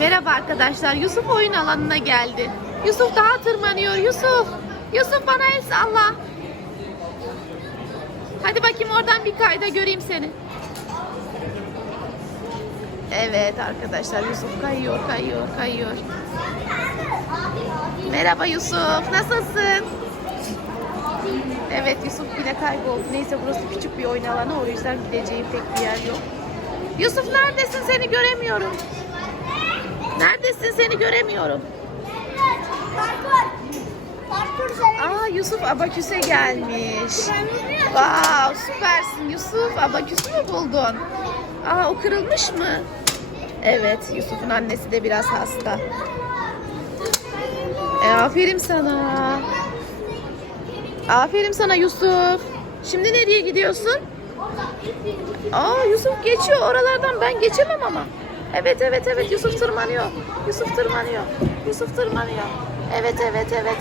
Merhaba arkadaşlar. Yusuf oyun alanına geldi. Yusuf daha tırmanıyor. Yusuf. Yusuf bana el salla. Hadi bakayım oradan bir kayda göreyim seni. Evet arkadaşlar Yusuf kayıyor, kayıyor, kayıyor. Merhaba Yusuf. Nasılsın? Evet Yusuf yine kayboldu. Neyse burası küçük bir oyun alanı. O yüzden gideceğim pek bir yer yok. Yusuf neredesin? Seni göremiyorum. Neredesin? Seni göremiyorum. Parkur. Parkur. Aa Yusuf abaküse gelmiş. Wow süpersin Yusuf. Abaküsü mü buldun? Aa o kırılmış mı? Evet Yusuf'un annesi de biraz hasta. E, aferin sana. Aferin sana Yusuf. Şimdi nereye gidiyorsun? Aa Yusuf geçiyor oralardan ben geçemem ama. Evet evet evet Yusuf tırmanıyor. Yusuf tırmanıyor. Yusuf tırmanıyor. Evet evet evet.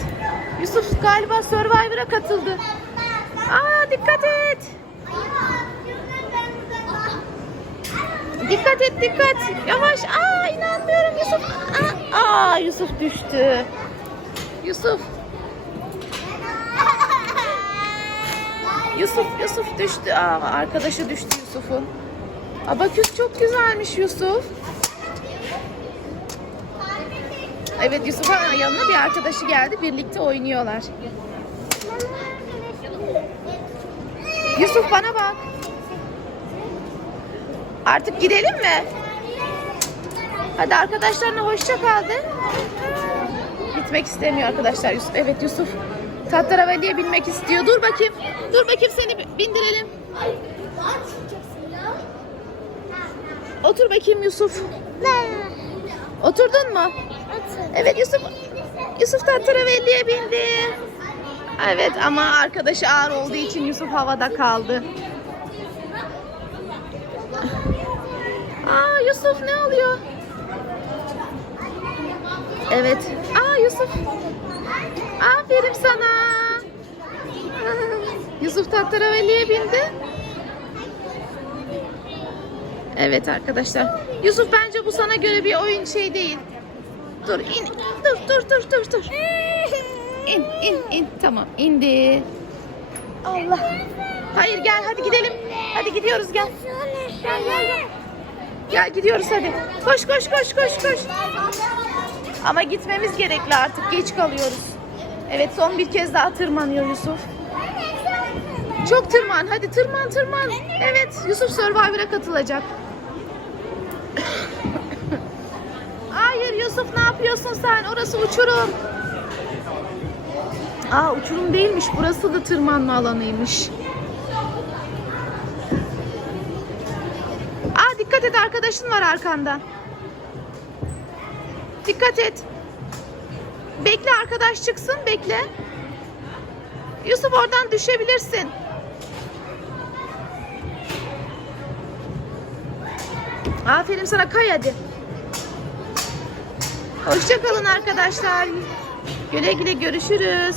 Yusuf galiba Survivor'a katıldı. Aa dikkat et. Dikkat et dikkat. Yavaş. Aa inanmıyorum Yusuf. Aa, Yusuf düştü. Yusuf. Yusuf Yusuf düştü. Aa arkadaşı düştü Yusuf'un. Abaküs çok güzelmiş Yusuf. Evet Yusuf'a yanına bir arkadaşı geldi. Birlikte oynuyorlar. Yusuf bana bak. Artık gidelim mi? Hadi arkadaşlarına hoşça kal. Gitmek istemiyor arkadaşlar Yusuf. Evet Yusuf Tahterevalli'ye binmek istiyor. Dur bakayım. Dur bakayım seni bindirelim. Otur bakayım Yusuf. Oturdun mu? Evet Yusuf. Yusuf Tahterevalli'ye bindi. Evet ama arkadaşı ağır olduğu için Yusuf havada kaldı. Aa Yusuf ne oluyor? Evet. Aa Yusuf. Aferin sana. Yusuf Tahterevalli'ye bindi. Evet arkadaşlar. Yusuf bence bu sana göre bir oyun şey değil. Dur in. Dur dur dur dur dur. İn in in. Tamam indi. Allah. Hayır gel hadi gidelim. Hadi gidiyoruz gel. Gel gel gel. Gel gidiyoruz hadi. Koş koş koş koş koş. Ama gitmemiz gerekli artık. Geç kalıyoruz. Evet son bir kez daha tırmanıyor Yusuf. Çok tırman. Hadi tırman tırman. Evet Yusuf Survivor'a katılacak. Hayır Yusuf ne yapıyorsun sen? Orası uçurum. Aa uçurum değilmiş. Burası da tırmanma alanıymış. Aa dikkat et arkadaşın var arkanda. Dikkat et. Bekle arkadaş çıksın bekle. Yusuf oradan düşebilirsin. Aferin sana kay hadi. Hoşça kalın arkadaşlar. Güle güle görüşürüz.